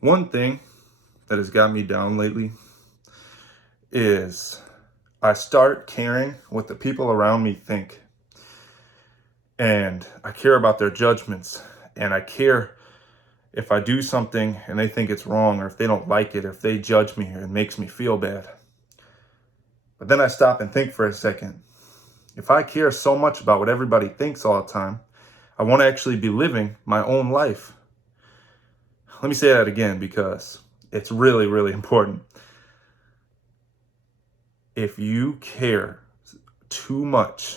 One thing that has got me down lately is I start caring what the people around me think. And I care about their judgments. And I care if I do something and they think it's wrong, or if they don't like it, if they judge me, or it makes me feel bad. But then I stop and think for a second. If I care so much about what everybody thinks all the time, I want to actually be living my own life. Let me say that again because it's really, really important. If you care too much,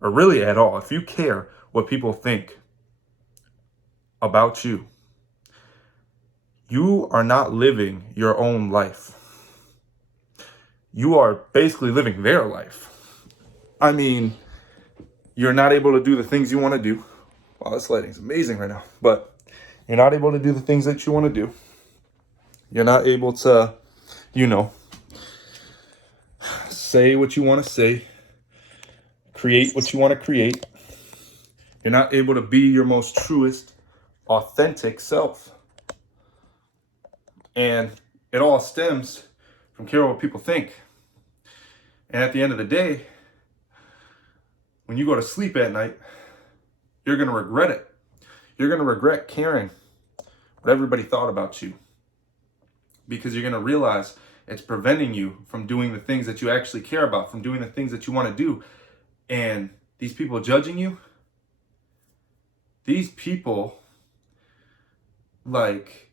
or really at all, if you care what people think about you, you are not living your own life. You are basically living their life. I mean, you're not able to do the things you want to do. Wow, this lighting's amazing right now. But you're not able to do the things that you want to do. You're not able to, you know, say what you want to say, create what you want to create. You're not able to be your most truest, authentic self. And it all stems from caring what people think. And at the end of the day, when you go to sleep at night, you're going to regret it. You're going to regret caring what everybody thought about you, because you're going to realize it's preventing you from doing the things that you actually care about, from doing the things that you want to do. And these people judging you, these people, like,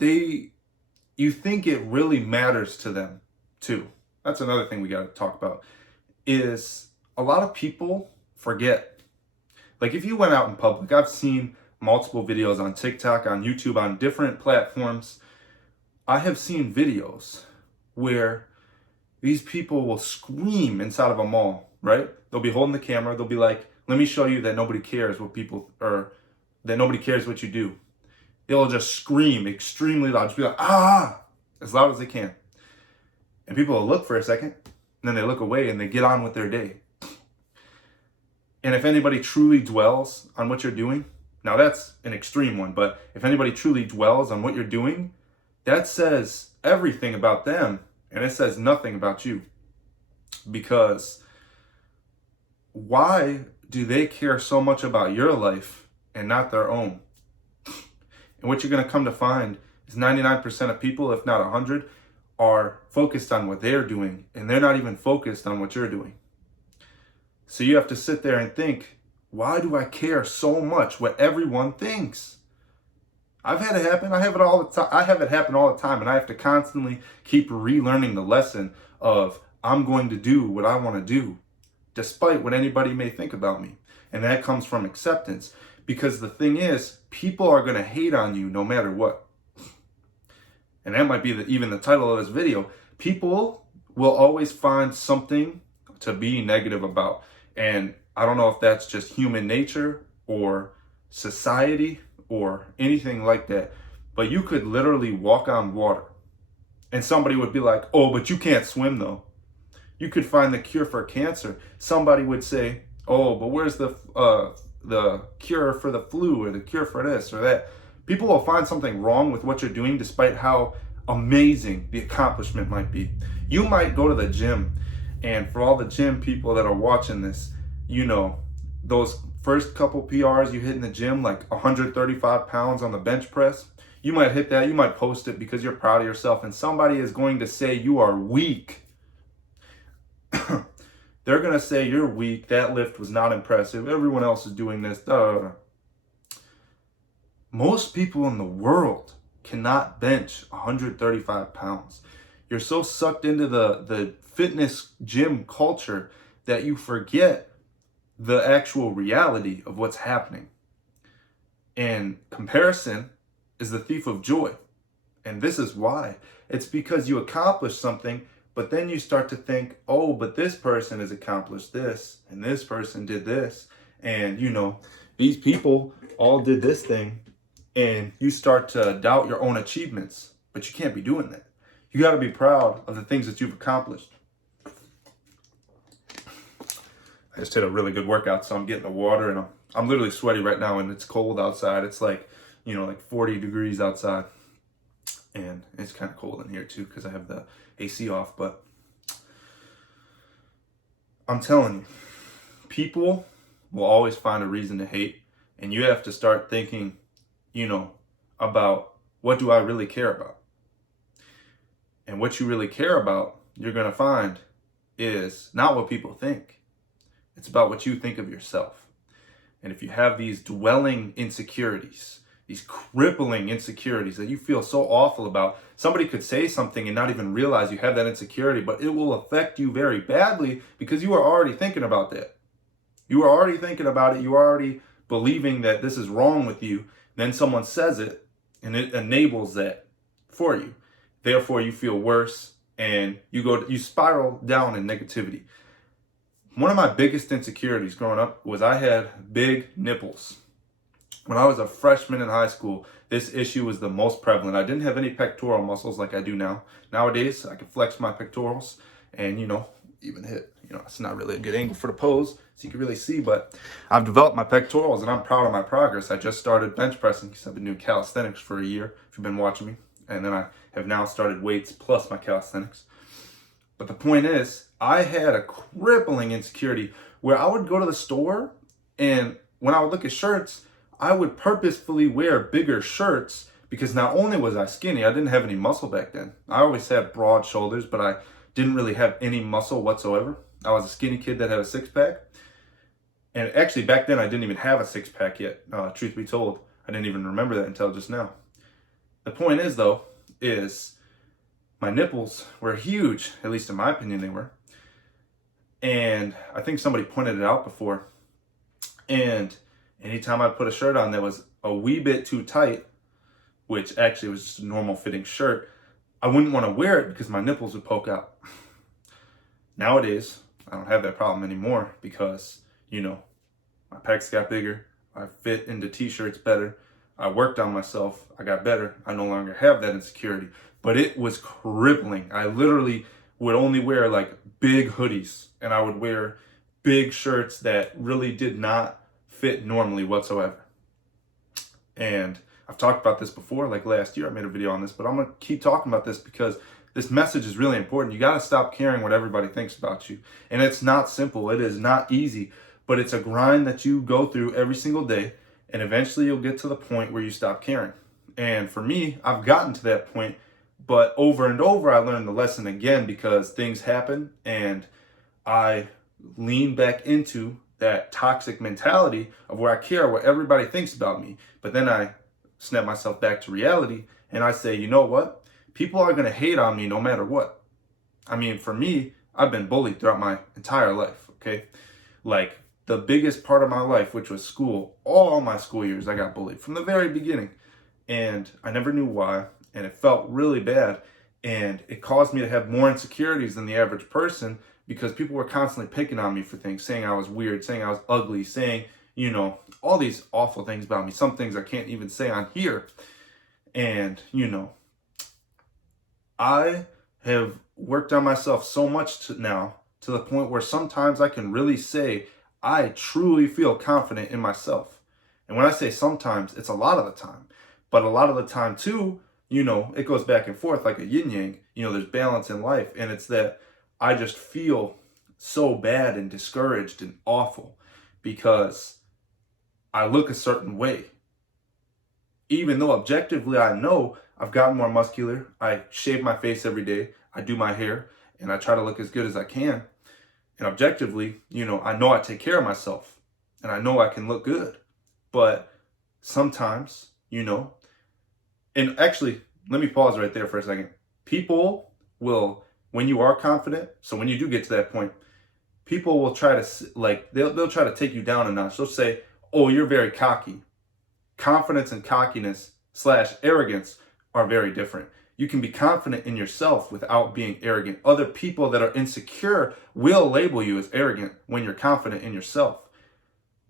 you think it really matters to them too. That's another thing we got to talk about, is a lot of people forget. Like, if you went out in public, I've seen multiple videos on TikTok, on YouTube, on different platforms. I have seen videos where these people will scream inside of a mall, right? They'll be holding the camera. They'll be like, let me show you that nobody cares what people, or that nobody cares what you do. They'll just scream extremely loud, just be like, ah, as loud as they can. And people will look for a second, and then they look away and they get on with their day. And if anybody truly dwells on what you're doing, now that's an extreme one, but if anybody truly dwells on what you're doing, that says everything about them, and it says nothing about you. Because why do they care so much about your life and not their own? And what you're going to come to find is 99% of people, if not 100, are focused on what they're doing, and they're not even focused on what you're doing. So you have to sit there and think, why do I care so much what everyone thinks? I've had it happen. I have it all the time. I have it happen all the time, and I have to constantly keep relearning the lesson of I'm going to do what I want to do, despite what anybody may think about me. And that comes from acceptance, because the thing is, people are going to hate on you no matter what. And that might be even the title of this video. People will always find something to be negative about. And I don't know if that's just human nature or society or anything like that, but you could literally walk on water and somebody would be like, oh, but you can't swim though. You could find the cure for cancer. Somebody would say, oh, but where's the cure for the flu, or the cure for this or that? People will find something wrong with what you're doing despite how amazing the accomplishment might be. You might go to the gym, and for all the gym people that are watching this, you know, those first couple PRs you hit in the gym, like 135 pounds on the bench press, you might hit that, you might post it because you're proud of yourself, and somebody is going to say you are weak. They're going to say you're weak, that lift was not impressive, everyone else is doing this, da, da, da. Most people in the world cannot bench 135 pounds. You're so sucked into the fitness gym culture that you forget the actual reality of what's happening. And comparison is the thief of joy. And this is why. It's because you accomplish something, but then you start to think, oh, but this person has accomplished this, and this person did this, and you know, these people all did this thing, and you start to doubt your own achievements. But you can't be doing that. You got to be proud of the things that you've accomplished. I just did a really good workout, so I'm getting the water, and I'm literally sweaty right now, and it's cold outside. It's like like 40 degrees outside. And it's kind of cold in here too because I have the AC off. But I'm telling you, people will always find a reason to hate. And you have to start thinking, about what do I really care about? And what you really care about, you're going to find is not what people think. It's about what you think of yourself. And if you have these dwelling insecurities, these crippling insecurities that you feel so awful about, somebody could say something and not even realize you have that insecurity, but it will affect you very badly because you are already thinking about that. You are already thinking about it. You are already believing that this is wrong with you. Then someone says it and it enables that for you. Therefore, you feel worse and you spiral down in negativity. One of my biggest insecurities growing up was I had big nipples. When I was a freshman in high school, this issue was the most prevalent. I didn't have any pectoral muscles like I do now. Nowadays, I can flex my pectorals and, even hit. It's not really a good angle for the pose, so you can really see, but I've developed my pectorals and I'm proud of my progress. I just started bench pressing because I've been doing calisthenics for a year, if you've been watching me. And then I have now started weights plus my calisthenics. But the point is, I had a crippling insecurity where I would go to the store and when I would look at shirts, I would purposefully wear bigger shirts because not only was I skinny, I didn't have any muscle back then. I always had broad shoulders, but I didn't really have any muscle whatsoever. I was a skinny kid that had a six-pack. And actually, back then, I didn't even have a six-pack yet. Truth be told, I didn't even remember that until just now. The point is, though, is my nipples were huge. At least in my opinion, they were. And I think somebody pointed it out before. And anytime I put a shirt on that was a wee bit too tight, which actually was just a normal fitting shirt, I wouldn't want to wear it because my nipples would poke out. Nowadays, I don't have that problem anymore because, my pecs got bigger. I fit into t-shirts better. I worked on myself. I got better. I no longer have that insecurity. But it was crippling. I literally would only wear like big hoodies and I would wear big shirts that really did not fit normally whatsoever. And I've talked about this before, like last year I made a video on this, but I'm going to keep talking about this because this message is really important. You got to stop caring what everybody thinks about you. And it's not simple. It is not easy, but it's a grind that you go through every single day. And eventually you'll get to the point where you stop caring. And for me, I've gotten to that point, but over and over I learned the lesson again because things happen and I lean back into that toxic mentality of where I care what everybody thinks about me. But then I snap myself back to reality and I say, you know what? People are going to hate on me no matter what. I mean, for me, I've been bullied throughout my entire life, okay? Like the biggest part of my life, which was school, all my school years, I got bullied from the very beginning. And I never knew why. And it felt really bad. And it caused me to have more insecurities than the average person because people were constantly picking on me for things, saying I was weird, saying I was ugly, saying, all these awful things about me. Some things I can't even say on here. And, I have worked on myself so much now to the point where sometimes I can really say I truly feel confident in myself. And when I say sometimes, it's a lot of the time. But a lot of the time too, it goes back and forth like a yin yang. There's balance in life. And it's that I just feel so bad and discouraged and awful because I look a certain way. Even though objectively I know I've gotten more muscular, I shave my face every day, I do my hair, and I try to look as good as I can. And objectively, I know I take care of myself, and I know I can look good. But sometimes, and actually, let me pause right there for a second. People will, when you are confident, so when you do get to that point, people will try to, they'll try to take you down a notch. They'll say, oh, you're very cocky. Confidence and cockiness / arrogance are very different. You can be confident in yourself without being arrogant. Other people that are insecure will label you as arrogant when you're confident in yourself.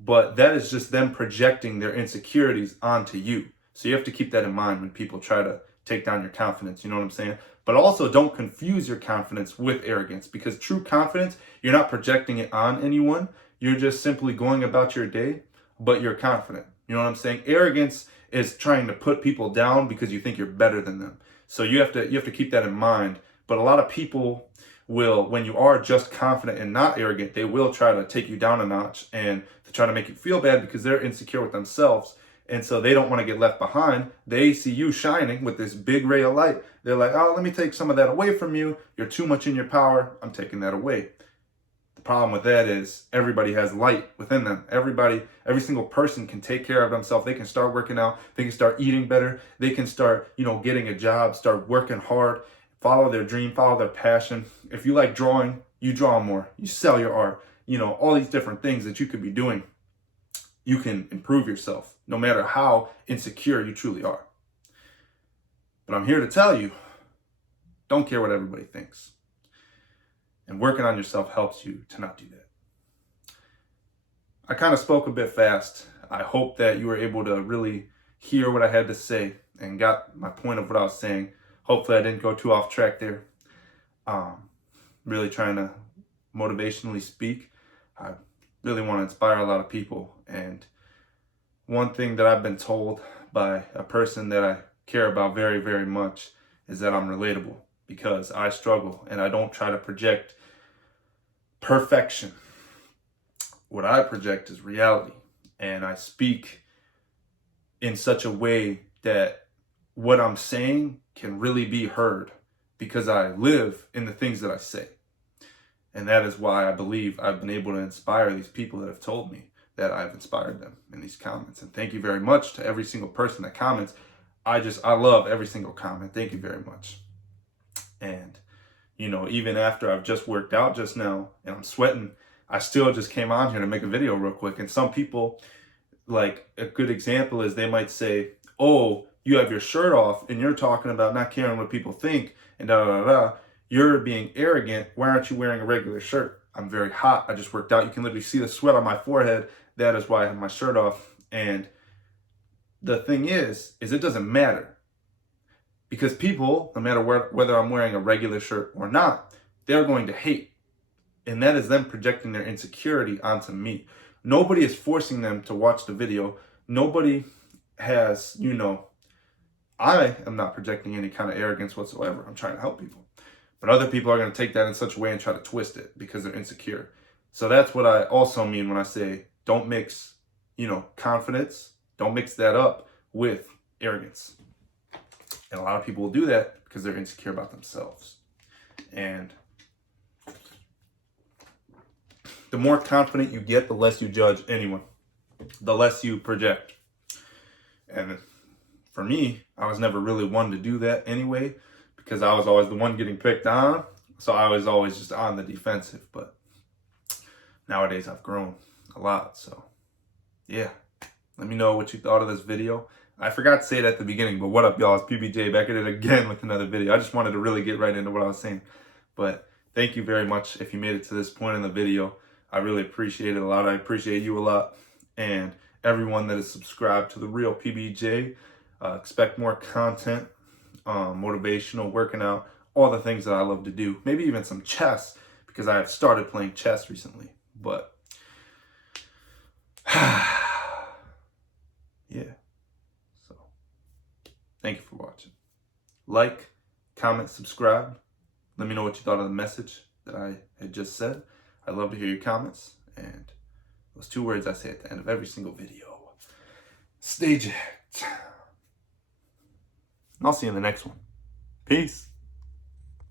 But that is just them projecting their insecurities onto you. So you have to keep that in mind when people try to take down your confidence. You know what I'm saying? But also don't confuse your confidence with arrogance because true confidence, you're not projecting it on anyone. You're just simply going about your day, but you're confident. You know what I'm saying? Arrogance is trying to put people down because you think you're better than them. So you have to keep that in mind. But a lot of people will, when you are just confident and not arrogant, they will try to take you down a notch and to try to make you feel bad because they're insecure with themselves. And so they don't want to get left behind. They see you shining with this big ray of light. They're like, oh, let me take some of that away from you. You're too much in your power. I'm taking that away. The problem with that is everybody has light within them. Every single person can take care of themselves. They can start working out. They can start eating better. They can start, getting a job, start working hard, follow their dream, follow their passion. If you like drawing, you draw more. You sell your art. All these different things that you could be doing. You can improve yourself no matter how insecure you truly are. But I'm here to tell you, don't care what everybody thinks. And working on yourself helps you to not do that. I kind of spoke a bit fast. I hope that you were able to really hear what I had to say and got my point of what I was saying. Hopefully I didn't go too off track there. Really trying to motivationally speak. I really want to inspire a lot of people. And one thing that I've been told by a person that I care about very, very much is that I'm relatable, because I struggle and I don't try to project perfection. What I project is reality, and I speak in such a way that what I'm saying can really be heard because I live in the things that I say. And that is why I believe I've been able to inspire these people that have told me that I've inspired them in these comments. And thank you very much to every single person that comments. I love every single comment. Thank you very much. And, even after I've just worked out just now and I'm sweating, I still just came on here to make a video real quick. And some people, like, a good example is they might say, oh, you have your shirt off and you're talking about not caring what people think and da da da da. You're being arrogant. Why aren't you wearing a regular shirt? I'm very hot. I just worked out. You can literally see the sweat on my forehead. That is why I have my shirt off. And the thing is it doesn't matter, because people, no matter whether I'm wearing a regular shirt or not, they're going to hate. And that is them projecting their insecurity onto me. Nobody is forcing them to watch the video. Nobody has, I am not projecting any kind of arrogance whatsoever. I'm trying to help people. But other people are going to take that in such a way and try to twist it because they're insecure. So that's what I also mean when I say don't mix, confidence. Don't mix that up with arrogance. And a lot of people will do that because they're insecure about themselves. And the more confident you get, the less you judge anyone, the less you project. And for me, I was never really one to do that anyway, because I was always the one getting picked on. So I was always just on the defensive. But nowadays I've grown a lot. So yeah, let me know what you thought of this video. I forgot to say it at the beginning, but what up, y'all? It's PBJ back at it again with another video. I just wanted to really get right into what I was saying. But thank you very much if you made it to this point in the video. I really appreciate it a lot. I appreciate you a lot. And everyone that is subscribed to The Real PBJ. Expect more content, motivational, working out, all the things that I love to do. Maybe even some chess, because I have started playing chess recently. But yeah. So thank you for watching. Like, comment, subscribe. Let me know what you thought of the message that I had just said. I'd love to hear your comments. And those 2 words I say at the end of every single video. Stay jacked. And I'll see you in the next one. Peace.